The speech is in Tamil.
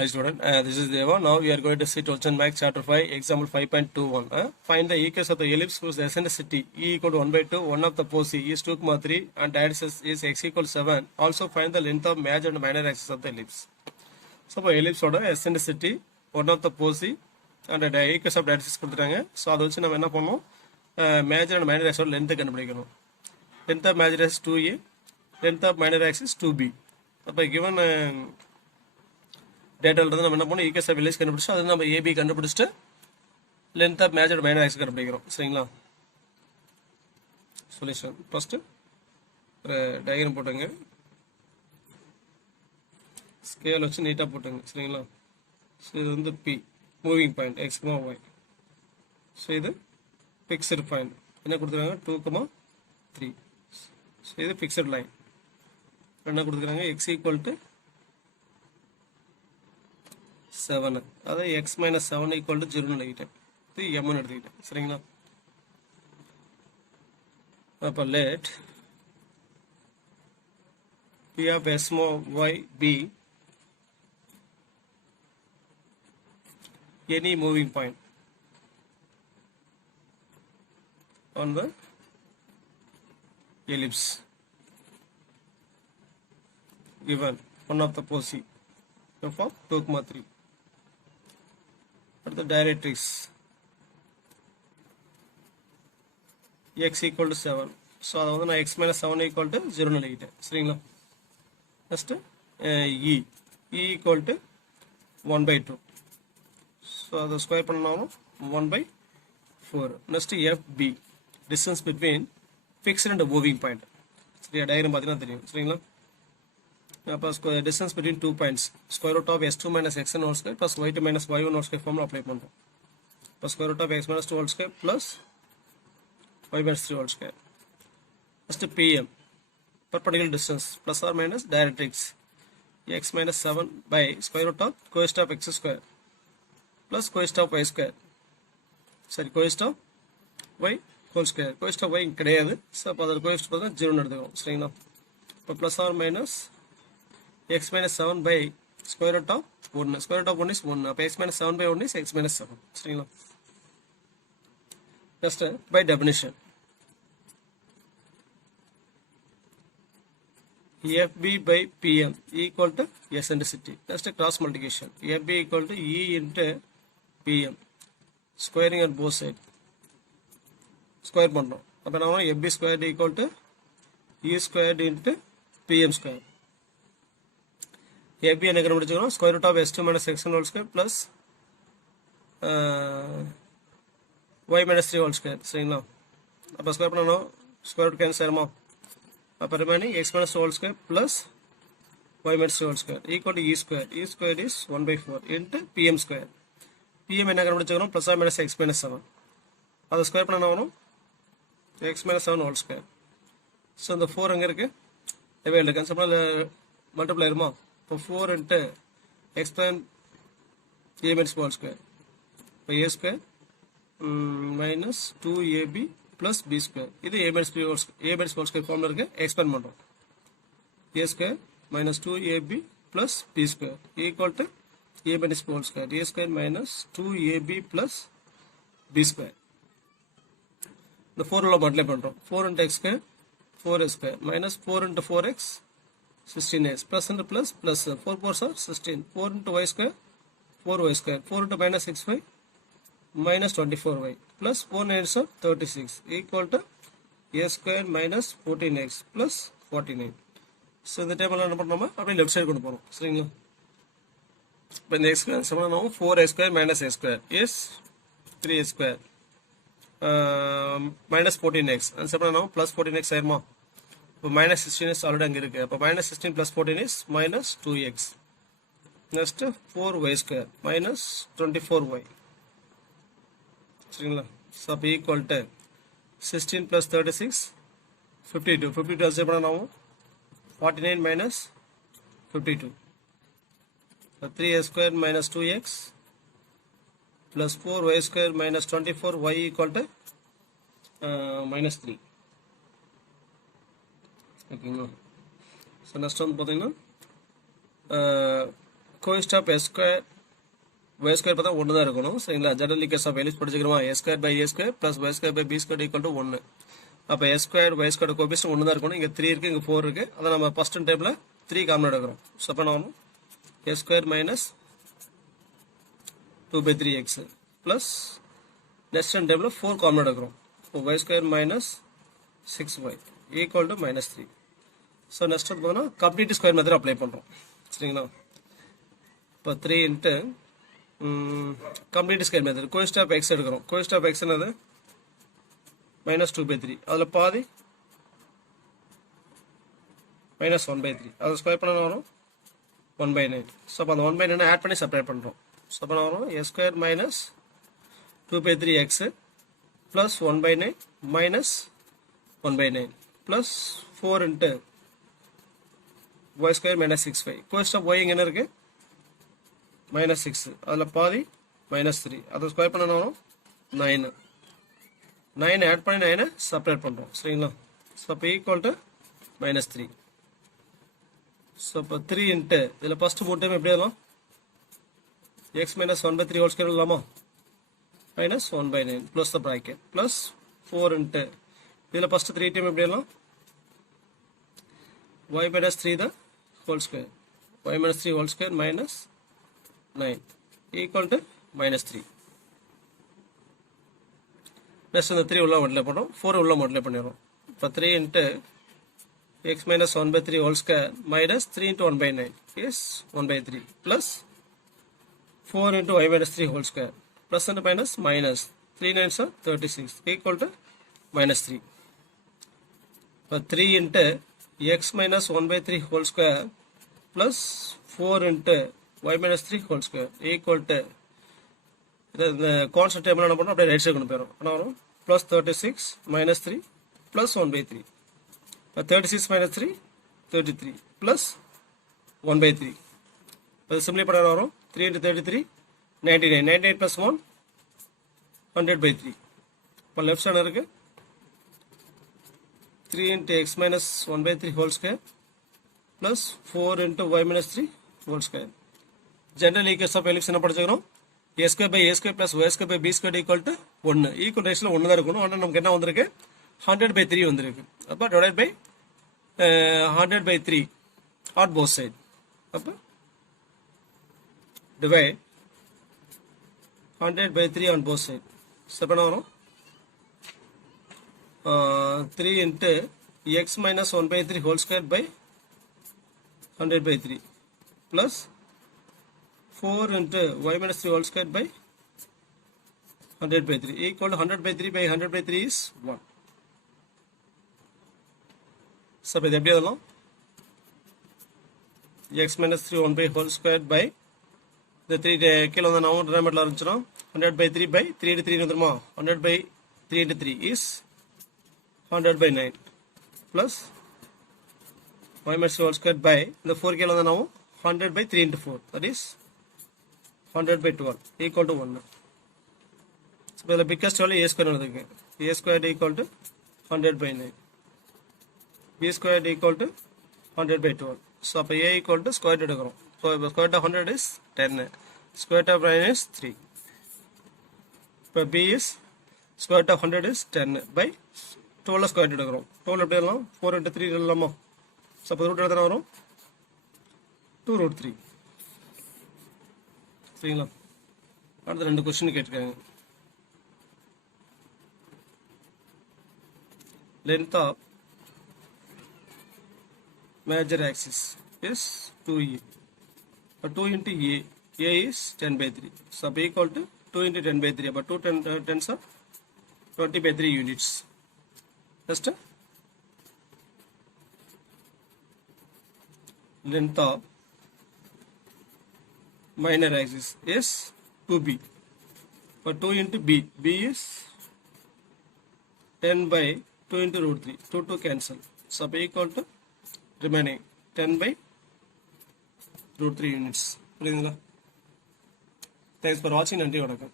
Hi student, this is Deva. Now we are going to see 12th Max chapter 5, example 5.21. Find the equation of the ellipse whose eccentricity e equal to 1 by 2, one of the foci is 2,3 and axis is x equal to 7. Also find the length of major and minor axis of the ellipse. So for ellipse order eccentricity, one of the foci and the equation of axis கொடுத்துட்டாங்க. So அதை வச்சு நம்ம என்ன பண்ணோம், major and minor axis length கண்டுபிடிக்கணும். Length of major axis 2a, length of minor axis 2b. அப்போ given டேட்டாவில் இருந்து நம்ம என்ன பண்ணோம், ஈக்குவேஷன் ஆஃப் எல்லிப்ஸ் கண்டுபிடிச்சோம். அது நம்ம ஏபி கண்டுபிடிச்சிட்டு length of major minor axis கண்டுபிடிக்கிறோம். சரிங்களா? சொல்யூஷன் ஃபர்ஸ்ட் ஒரு டயக்ராம் போட்டுங்க, ஸ்கேல் வச்சு நீட்டாக போட்டுங்க. சரிங்களா? ஸோ இது வந்து P moving point X Y. So இது ஃபிக்ஸ்டு பாயிண்ட் என்ன கொடுத்துருக்காங்க 2,3. ஸோ இது ஃபிக்ஸ்டு லைன் என்ன கொடுத்துருக்காங்க எக்ஸ் ஈக்குவல் டு 7. அதை எக்ஸ் மைனஸ் 7 ஈக்குவல் டு 0 எழுதிட்டேன். இது எம்னு எடுத்துக்கிட்டேன். சரிங்களா? அப்போ let P of S Y be any moving point on the ellipse given one of the foci f of 2,3 at the directrix x equal to 7. So அதை வந்து நான் x minus 7 equal to 0 எழுதிட்டேன். சரிங்களா? next e equal to 1 by 2. So அதை ஸ்கொயர் பண்ணாலும் 1 by 4. next fb distance between fixed and moving point. சரியா? டயக்ராம் பார்த்தீங்கன்னா தெரியும். சரிங்களா? அப்போ distance between 2 points square root of s2 minus xn whole square plus y2 minus y1 whole square formula apply பண்ணுறோம். இப்போ square root of x minus 2 whole square plus y minus 3 whole square. First pm perpendicular distance plus or minus directrix x minus 7 by square root of coefficient of x square plus coefficient of y square. சரி, coefficient of y whole square. coefficient of y கிடையாது. ஸோ அப்போ அதோட coefficient பார்த்தா 0 எடுத்துக்கணும். சரிங்களா? இப்போ plus or minus x minus 7 by square root of 1. Square root of 1 is 1. அப்போ x minus 7 by 1 is x minus 7. சரிங்களா? Next by definition fb by pm equal to eccentricity. Next cross multiplication fb equal to e into pm squaring on both sides square பண்ணுறோம். அப்போ நான் fb squared equal to e squared into pm square. fb என்ன கண்டுபிடிச்சுக்கிறோம், square root of s2 minus x1 whole square plus y minus 3 whole square. சரிங்களா? அப்போ ஸ்கொயர் பண்ணணும், ஸ்கொயர் ரூட் கேன்சல் ஆயிருமா? அப்போ remaining x minus 2 whole square plus y minus 3 whole square equal to e square. e square is 1 by 4 into pm square. pm என்ன கண்டுபிடிச்சுக்கிறோம், plus or minus x minus 7. அதை ஸ்கொயர் பண்ண வரும் x minus 7 whole square. So இந்த 4 எங்கே இருக்குது, டிவைட் கேன்சல் பண்ண மல்டிப்ளை ஆயிருமா? இப்போ 4 into x prime a minus whole square. இப்போ a square minus 2ab plus b square. இது a minus whole square ஃபார்மில் இருக்கு. எக்ஸ்பேண்ட் பண்ணுறோம். a square minus 2ab plus b square equal to a minus whole square. a square minus 2ab plus b square. இந்த 4 உள்ள மல்டிப்ளை பண்ணுறோம். 4 into x square 4x square minus 4 into 4x 16x plus into plus 4 4s are 16. 4 into y square 4y square. 4 into minus 6y minus 24y plus 4 9s are 36 equal to a square minus 14x plus 49. So இந்த டேபிள் என்ன பண்ணோமா அப்படியே லெஃப்ட் சைடு கொண்டு போகிறோம். சரிங்களா? இப்போ இந்த எக்ஸ் ஸ்கொயர் சமம் 4a square minus a square is 3a square minus 14x அது சமம் plus 14x ஆயிருமா? இப்போ minus 16 is ஆல்ரெடி அங்கே இருக்குது. அப்போ minus 16 plus 14 is minus 2x. next 4y square minus 24y. சரிங்களா? ஸோ அப்போ ஈக்குவல் டு 16 plus 36 52. 52 அது பண்ணணும் 49 minus 52. 3a square minus 2x plus 4y square minus 24y equal to minus 3. ஓகேங்களா? ஸோ நெக்ஸ்ட் வந்து பார்த்தீங்கன்னா coefficient of x square y square பார்த்தா ஒன்று தான் இருக்கணும் சரிங்களா. ஜெனரல் ஈக்குவேஷன் ஆஃப் எலிப்ஸ் படிச்சுக்கிறோமா, x square by a square plus y square by b square equal to 1. அப்போ x square y square coefficient ஒன்று தான் இருக்கணும். இங்கே 3 இருக்குது, இங்கே 4 இருக்குது. அதை நம்ம ஃபர்ஸ்ட் டேபிளில் 3 காமன் எடுக்கிறோம். ஸோ அப்போ என்ன ஆகும், S square minus 2/3x plus next டேபிளில் 4 காமன் எடுக்கிறோம். இப்போ Y square minus 6y equal to -3. So next வந்து பார்த்தோன்னா கம்ப்ளீட் ஸ்கொயர் மெத்தட் அப்ளை பண்ணுறோம் சரிங்களா. இப்போ 3 into complete square method coefficient of X எடுக்கிறோம். கோஎஃபிஷியன்ட் ஆஃப் எக்ஸ் என்னது -2/3, அதில் பாதி -1/3, அதை ஸ்கொயர் பண்ண வரும் 1/9. ஸோ அப்போ அந்த 1/9 ஆட் பண்ணி செப்பரேட் பண்ணுறோம். ஸோ அப்போ என்ன வரும், S square minus 2/3x plus 1/9 minus 1/9 plus 4 into Y square minus 6y. Coefficient of Y இங்கே என்ன இருக்குது -6, அதில் பாதி -3, அதை ஸ்கொயர் பண்ண வரும் 9. 9 ஆட் பண்ணி 9 செப்பரேட் பண்ணுறோம் சரிங்களா. ஸோ அப்போ ஈக்குவல் டு -3. ஸோ இப்போ 3 இன்ட்டு இதில் ஃபஸ்ட்டு 3 டைம் எப்படி எழுதலாம், x மைனஸ் 1/3 ஹோல் ஸ்கொயர் எழுதலாமா, minus 1/9 plus the bracket plus 4 into இதில் ஃபஸ்ட்டு 3 டைம் எப்படி எழுதலாம், y minus 3 the whole square, y minus 3 whole square minus 9 equal to -3. Next இந்த 3 உள்ள மல்டிப்ளை பண்ணுறோம், 4 உள்ள மல்டிப்ளை பண்ணிடுறோம். இப்போ 3 into x minus 1/3 whole square minus 3 into 1/9 is 1/3 plus 4 into y minus 3 whole square plus and minus minus 3 9s are 36 equal to -3. இப்போ 3 into x minus 1/3 whole square plus 4 into y minus 3 whole square equal to இந்த கான்ஸ்டன்ட் டேபிள் என்ன பண்ணுறோம், அப்படியே ரைட் சைடு கொண்டு போயிடும். என்ன வரும், ப்ளஸ் 36 மைனஸ் 3 ப்ளஸ் 1/3. இப்போ 36 மைனஸ் 3 33 ப்ளஸ் 1/3. இப்போ சிம்பிளை பண்ண வரும் 3 into 33 99, 98 ப்ளஸ் 1 100/3. இப்போ லெஃப்ட் சைடு இருக்குது 3 into x minus 1/3 whole square plus 4 into y minus 3 whole square. General equation of ellipse என்ன படிச்சுக்கிறோம், a square by a square plus y square by b square equal to 1. Equal ரேஷியோல 1 தான் இருக்கணும். ஆனால் நமக்கு என்ன வந்திருக்கு, 100/3 வந்திருக்கு. அப்போ divide by 100/3 on both side. அப்போ டிவைட் 100/3 on both side. இப்போ என்ன வரும், 3 into x minus 1/3 whole square by 100/3 plus 4 into y minus 3 whole square by 100/3 equal to 100/3 by 100/3 is 1. So, இது எப்படி எழுதலாம், x minus 3 1 by whole square by இந்த 3 கீழே வந்து நான் டினாமினேட்டர்ல இருந்துச்சுன்னா 100/3 by 3 into 3 வந்துருமா, 100/3 into 3 is 100/9 plus y minus 3 whole square by இந்த 4 கீழே வந்து நான் 100/3 into 4 that is 100/12 equal to 1. So, the biggest value a square எழுதுங்க, a squared equal to 100/9, b squared equal to 100/12. So, அப்போ a equal to square root எடுக்கிறோம். So, square root of 100 is 10, square root of 9 is 3. இப்போ b is square root of 100 is 10 by 12 square root எடுக்கிறோம். 12 எப்படி எழுதலாம், 4 into 3 எழுதலாமா. ஸோ அப்போ ரூட் எழுதுனா வரும் 2√3. சரிங்களா. அடுத்த 2 கொஸ்டின் கேட்டிருக்காங்க. Length of major axis is 2e. 2 into a is 10/3. So equal to 2 into 10/3. But 2 tens are 20/3 units. Just length of minor axis is 2b. For 2 into b is 10 by 2 into √3. 2 cancel. So equal to remaining 10 by √3 units. Thanks for watching. நன்றி வணக்கம்.